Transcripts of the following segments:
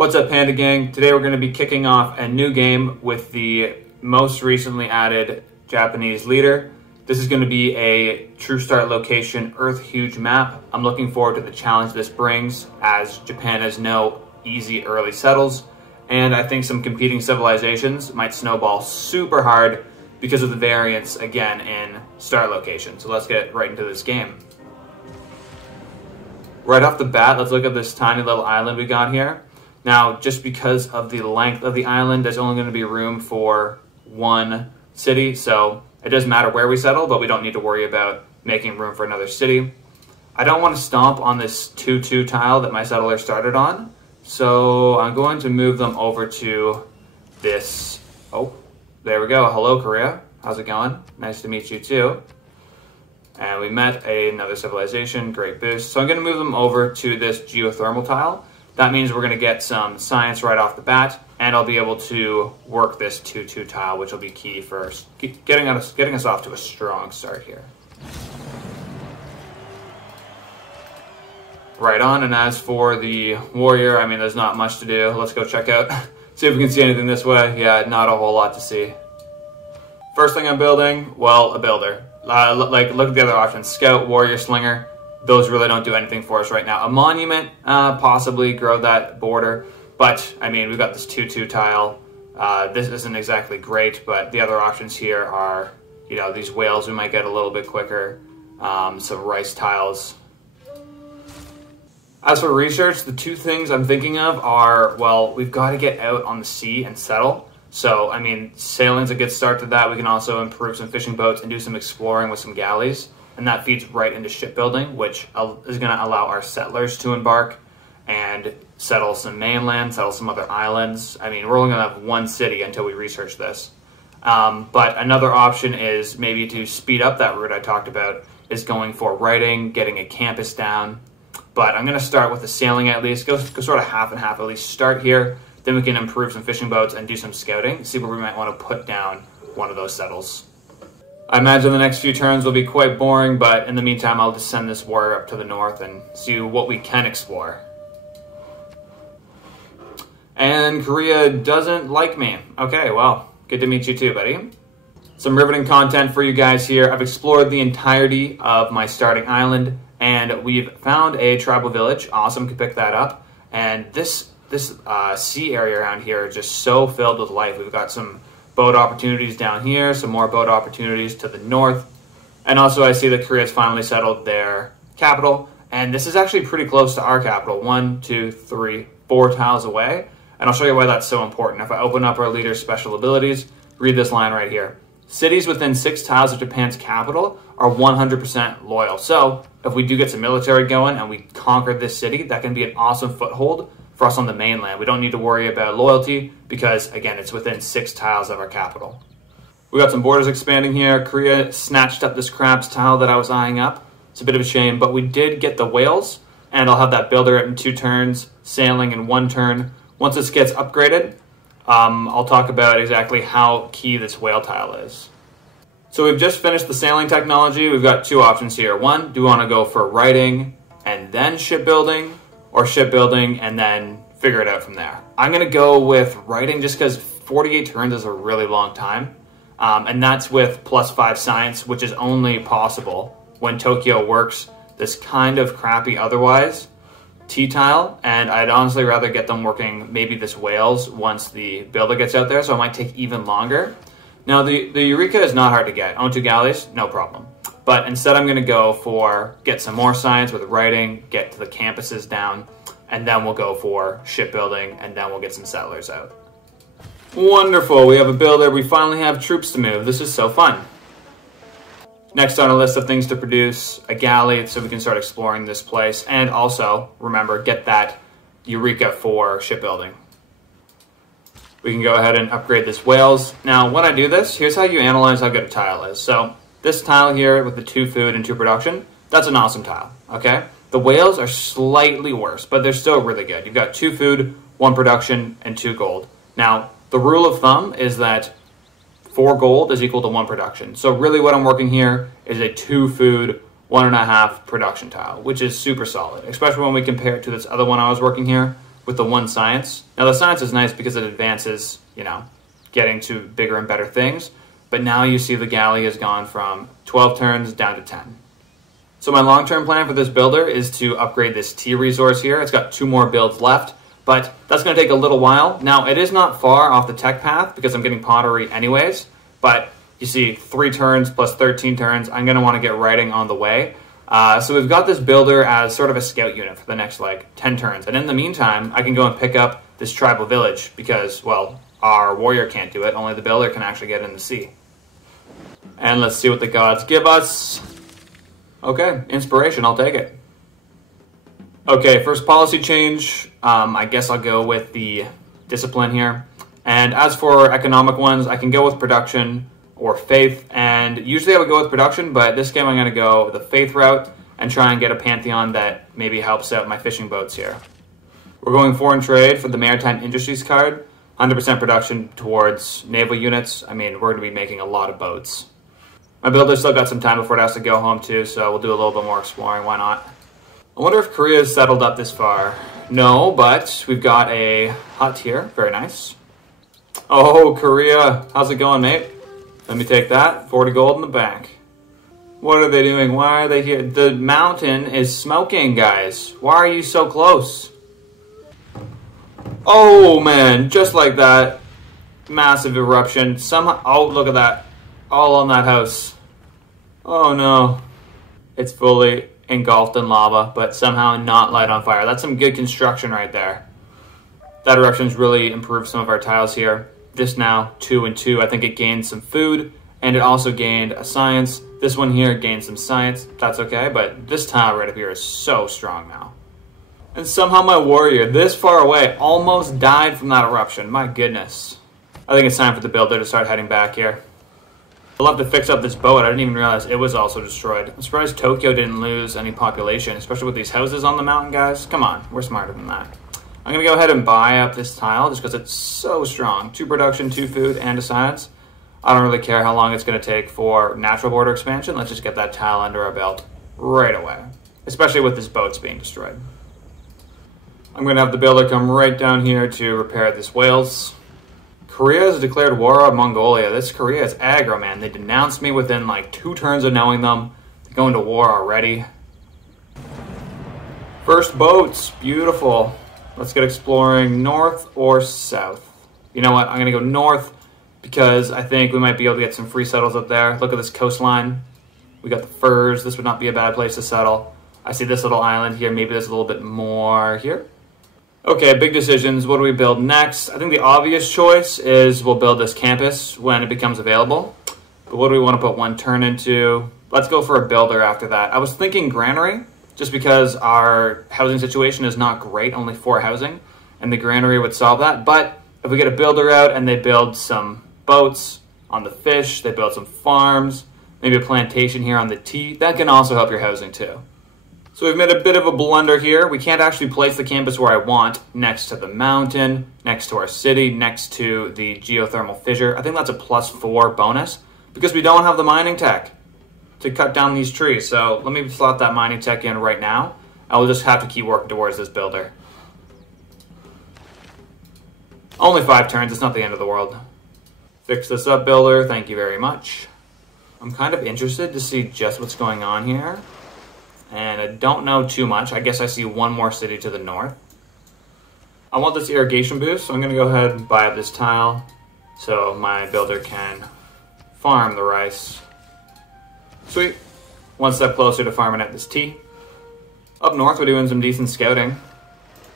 What's up, Panda Gang? Today we're going to be kicking off a new game with the most recently added Japanese leader. This is going to be a true start location Earth Huge map. I'm looking forward to the challenge this brings, as Japan has no easy early settles, and I think some competing civilizations might snowball super hard because of the variance, again, in start location. So let's get right into this game. Right off the bat, let's look at this tiny little island we got here. Now, just because of the length of the island, there's only going to be room for one city, so it doesn't matter where we settle, but we don't need to worry about making room for another city. I don't want to stomp on this 2-2 tile that my settler started on, so I'm going to move them over to this. Oh, there we go. Hello, Korea. How's it going? Nice to meet you too. And we met another civilization. Great boost. So I'm going to move them over to this geothermal tile. That means we're going to get some science right off the bat, and I'll be able to work this 2-2 tile, which will be key for getting us off to a strong start here. Right on, and as for the warrior, I mean, there's not much to do. Let's go check out, see if we can see anything this way. Yeah, not a whole lot to see. First thing I'm building, well, a builder. Look at the other options: scout, warrior, slinger. Those really don't do anything for us right now. A monument, possibly grow that border, but I mean, we've got this 2-2 tile. This isn't exactly great, but the other options here are, you know, these whales we might get a little bit quicker, some rice tiles. As for research, the two things I'm thinking of are, well, we've got to get out on the sea and settle. So, I mean, sailing's a good start to that. We can also improve some fishing boats and do some exploring with some galleys. And that feeds right into shipbuilding, which is going to allow our settlers to embark and settle some mainland, settle some other islands. I mean, we're only going to have one city until we research this. But another option is maybe to speed up that route I talked about, is going for writing, getting a campus down. But I'm going to start with the sailing at least, go sort of half and half at least. Start here, then we can improve some fishing boats and do some scouting, see where we might want to put down one of those settles. I imagine the next few turns will be quite boring, but in the meantime, I'll just send this warrior up to the north and see what we can explore. And Korea doesn't like me. Okay, well, good to meet you too, buddy. Some riveting content for you guys here. I've explored the entirety of my starting island, and we've found a tribal village. Awesome, could pick that up. And this sea area around here is just so filled with life. We've got some boat opportunities down here, some more boat opportunities to the north, and also I see that Korea's finally settled their capital, and this is actually pretty close to our capital, 1, 2, 3, 4 tiles away, and I'll show you why that's so important. If I open up our leader's special abilities, read this line right here. Cities within 6 tiles of Japan's capital are 100% loyal. So if we do get some military going and we conquer this city, that can be an awesome foothold for us on the mainland. We don't need to worry about loyalty because, again, it's within 6 tiles of our capital. We got some borders expanding here. Korea snatched up this crabs tile that I was eyeing up. It's a bit of a shame, but we did get the whales, and I'll have that builder in 2 turns, sailing in 1 turn. Once this gets upgraded, I'll talk about exactly how key this whale tile is. So we've just finished the sailing technology. We've got 2 options here. One, do we want to go for writing and then shipbuilding, or shipbuilding and then figure it out from there? I'm going to go with writing just because 48 turns is a really long time. And that's with +5 science, which is only possible when Tokyo works this kind of crappy otherwise T-tile. And I'd honestly rather get them working maybe this whales once the builder gets out there, so it might take even longer. Now, the Eureka is not hard to get. Own 2 galleys, no problem. But instead I'm going to go for get some more science with writing, get to the campuses down, and then we'll go for shipbuilding, and then we'll get some settlers out. Wonderful, we have a builder. We finally have troops to move. This is so fun. Next on a list of things to produce, a galley, so we can start exploring this place. And also, remember, get that Eureka for shipbuilding. We can go ahead and upgrade this whales. Now, when I do this, here's how you analyze how good a tile is. So this tile here with the 2 food and 2 production, that's an awesome tile, okay? The whales are slightly worse, but they're still really good. You've got 2 food, 1 production, and 2 gold. Now, the rule of thumb is that 4 gold is equal to 1 production. So really what I'm working here is a 2 food, 1.5 production tile, which is super solid, especially when we compare it to this other one I was working here, with the 1 science. Now the science is nice because it advances, you know, getting to bigger and better things. But now you see the galley has gone from 12 turns down to 10. So my long-term plan for this builder is to upgrade this tea resource here. It's got 2 more builds left, but that's going to take a little while. Now, it is not far off the tech path because I'm getting pottery anyways, but you see 3 turns plus 13 turns. I'm going to want to get writing on the way. So we've got this builder as sort of a scout unit for the next, like, 10 turns. And in the meantime, I can go and pick up this tribal village because, well, our warrior can't do it. Only the builder can actually get in the sea. And let's see what the gods give us. Okay, inspiration, I'll take it. Okay, first policy change. I guess I'll go with the discipline here. And as for economic ones, I can go with production or faith. And usually I would go with production, but this game I'm going to go the faith route and try and get a pantheon that maybe helps out my fishing boats here. We're going foreign trade for the maritime industries card. 100% production towards naval units. I mean, we're going to be making a lot of boats. My builder's still got some time before it has to go home too, so we'll do a little bit more exploring, why not? I wonder if Korea's settled up this far. No, but we've got a hut here, very nice. Oh, Korea, how's it going, mate? Let me take that, 40 gold in the bank. What are they doing? Why are they here? The mountain is smoking, guys. Why are you so close? Oh man, just like that. Massive eruption. Somehow, oh, look at that. All on that house. Oh no. It's fully engulfed in lava, but somehow not light on fire. That's some good construction right there. That eruption's really improved some of our tiles here. This now, 2 and 2. I think it gained some food, and it also gained a science. This one here gained some science. That's okay, but this tile right up here is so strong now. And somehow my warrior, this far away, almost died from that eruption. My goodness. I think it's time for the builder to start heading back here. I'll have to fix up this boat. I didn't even realize it was also destroyed. I'm surprised Tokyo didn't lose any population, especially with these houses on the mountain, guys. Come on, we're smarter than that. I'm going to go ahead and buy up this tile just because it's so strong. 2 production, 2 food, and a science. I don't really care how long it's going to take for natural border expansion. Let's just get that tile under our belt right away, especially with this boat's being destroyed. I'm going to have the builder come right down here to repair this whales. Korea has declared war on Mongolia. This Korea is aggro, man. They denounced me within like 2 turns of knowing them. They're going to war already. First boats. Beautiful. Let's get exploring north or south. You know what? I'm going to go north because I think we might be able to get some free settles up there. Look at this coastline. We got the furs. This would not be a bad place to settle. I see this little island here. Maybe there's a little bit more here. Okay, big decisions. What do we build next? I think the obvious choice is we'll build this campus when it becomes available. But what do we want to put 1 turn into? Let's go for a builder after that. I was thinking granary, just because our housing situation is not great, only 4 housing, and the granary would solve that. But if we get a builder out and they build some boats on the fish, they build some farms, maybe a plantation here on the tea, that can also help your housing too. So we've made a bit of a blunder here. We can't actually place the campus where I want, next to the mountain, next to our city, next to the geothermal fissure. I think that's a +4 bonus because we don't have the mining tech to cut down these trees. So let me slot that mining tech in right now. I will just have to keep working towards this builder. Only 5 turns, it's not the end of the world. Fix this up, builder, thank you very much. I'm kind of interested to see just what's going on here. And I don't know too much. I guess I see 1 more city to the north. I want this irrigation boost, so I'm going to go ahead and buy up this tile so my builder can farm the rice. Sweet. 1 step closer to farming at this tea. Up north, we're doing some decent scouting.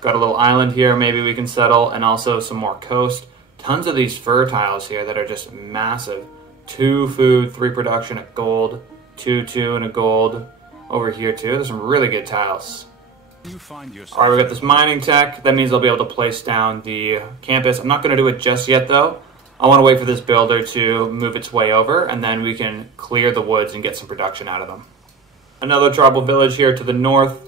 Got a little island here maybe we can settle, and also some more coast. Tons of these fur tiles here that are just massive. 2 food, 3 production at gold, 2, 2, and a gold. Over here too, there's some really good tiles. Alright, we got this mining tech. That means I'll be able to place down the campus. I'm not going to do it just yet though. I want to wait for this builder to move its way over, and then we can clear the woods and get some production out of them. Another tribal village here to the north.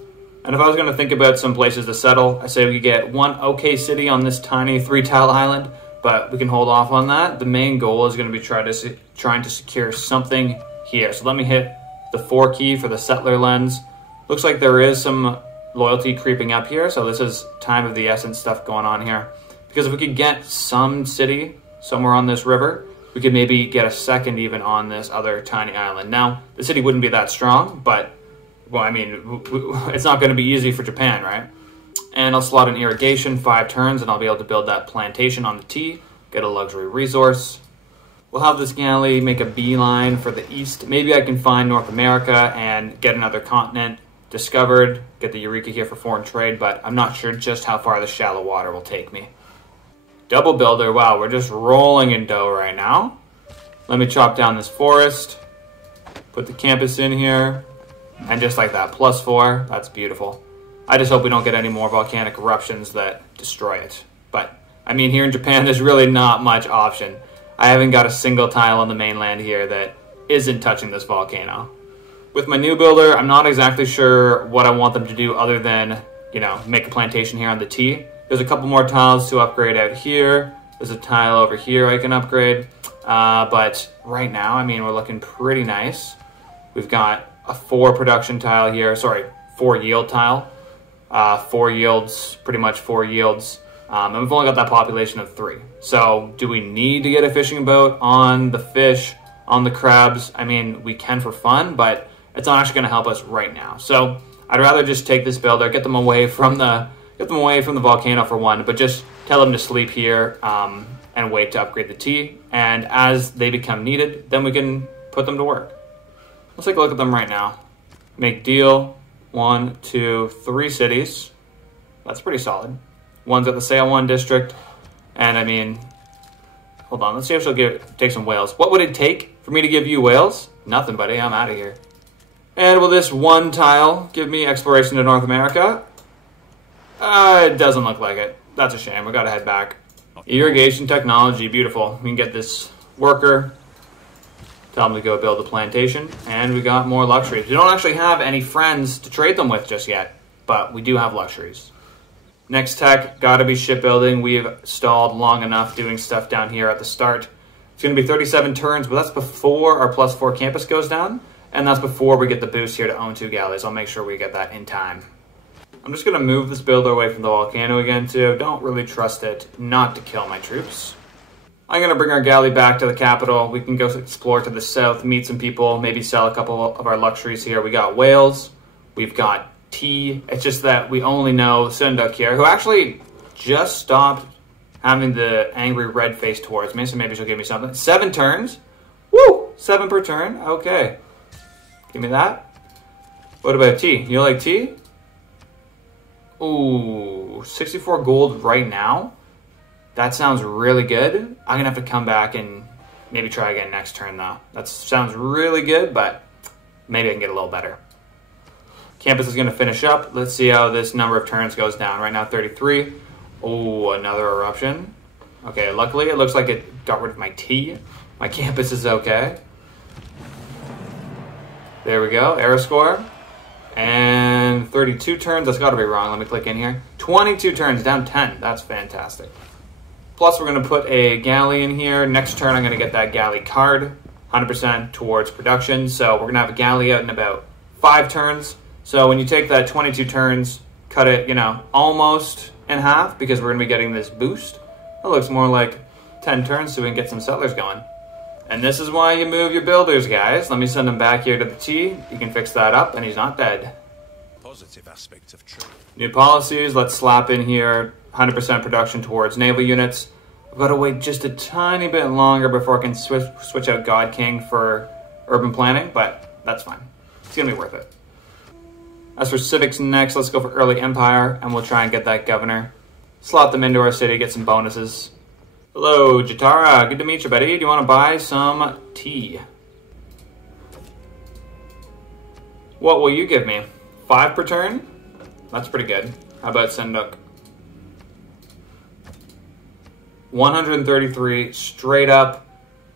And if I was going to think about some places to settle, I say we could get 1 okay city on this tiny 3-tile island, but we can hold off on that. The main goal is going to be trying to secure something here. So let me hit the 4 key for the settler lens. Looks like there is some loyalty creeping up here, so this is time of the essence stuff going on here. Because if we could get some city somewhere on this river, we could maybe get a second even on this other tiny island. Now, the city wouldn't be that strong, but, well, I mean, it's not going to be easy for Japan, right? And I'll slot in irrigation 5 turns, and I'll be able to build that plantation on the T, get a luxury resource. We'll have this galley make a beeline for the east. Maybe I can find North America and get another continent discovered, get the Eureka here for foreign trade, but I'm not sure just how far the shallow water will take me. Double builder, wow, we're just rolling in dough right now. Let me chop down this forest, put the campus in here, and just like that, +4, that's beautiful. I just hope we don't get any more volcanic eruptions that destroy it. But, I mean, here in Japan, there's really not much option. I haven't got a single tile on the mainland here that isn't touching this volcano. With my new builder, I'm not exactly sure what I want them to do other than, you know, make a plantation here on the T. There's a couple more tiles to upgrade out here. There's a tile over here I can upgrade. But right now, I mean, we're looking pretty nice. We've got a 4 production tile here. Sorry, 4 yield tile. 4 yields, pretty much 4 yields. And we've only got that population of 3. So do we need to get a fishing boat on the fish, on the crabs? I mean, we can for fun, but it's not actually going to help us right now. So I'd rather just take this builder, get them away from the volcano for one, but just tell them to sleep here and wait to upgrade the T. And as they become needed, then we can put them to work. Let's take a look at them right now. Make deal. 1, 2, 3 cities. That's pretty solid. One's at the Sail 1 district. And I mean, hold on. Let's see if she'll take some whales. What would it take for me to give you whales? Nothing, buddy. I'm out of here. And will this 1 tile give me exploration to North America? It doesn't look like it. That's a shame. We gotta head back. Irrigation technology, beautiful. We can get this worker, tell them to go build a plantation, and we got more luxuries. We don't actually have any friends to trade them with just yet, but we do have luxuries. Next tech, gotta be shipbuilding. We've stalled long enough doing stuff down here at the start. It's gonna be 37 turns, but that's before our +4 campus goes down, and that's before we get the boost here to own 2 galleys. I'll make sure we get that in time. I'm just going to move this builder away from the volcano again, too. Don't really trust it not to kill my troops. I'm going to bring our galley back to the capital. We can go explore to the south, meet some people, maybe sell a couple of our luxuries here. We got whales. We've got tea. It's just that we only know Sunduk here, who actually just stopped having the angry red face towards me, so maybe she'll give me something. 7 turns. Woo! 7 per turn. Okay. Give me that. What about tea? You like tea? Ooh, 64 gold right now? That sounds really good. I'm going to have to come back and maybe try again next turn, though. That sounds really good, but maybe I can get a little better. Campus is going to finish up. Let's see how this number of turns goes down. Right now, 33. Oh, another eruption. Okay, luckily, it looks like it got rid of my tea. My campus is okay. There we go, error score. And 32 turns, that's got to be wrong. Let me click in here. 22 turns, down 10. That's fantastic. Plus, we're going to put a galley in here. Next turn, I'm going to get that galley card, 100% towards production. So we're going to have a galley out in about 5 turns. So when you take that 22 turns, cut it, you know, almost in half, because we're going to be getting this boost. It looks more like 10 turns so we can get some settlers going. And this is why you move your builders, guys. Let me send him back here to the T. You can fix that up, and he's not dead. Positive aspect of truth. New policies. Let's slap in here 100% production towards naval units. I've got to wait just a tiny bit longer before I can switch out God King for urban planning, but that's fine. It's going to be worth it. As for civics next, let's go for early empire, and we'll try and get that governor. Slot them into our city, get some bonuses. Hello, Jatara. Good to meet you, buddy. Do you want to buy some tea? What will you give me? 5 per turn? That's pretty good. How about Senduk? 133 straight up.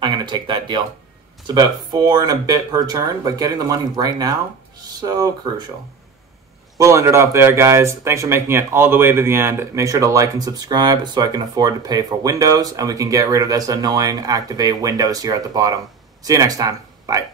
I'm going to take that deal. It's about 4 and a bit per turn, but getting the money right now, so crucial. We'll end it off there, guys. Thanks for making it all the way to the end. Make sure to like and subscribe so I can afford to pay for Windows, and we can get rid of this annoying activate Windows here at the bottom. See you next time. Bye.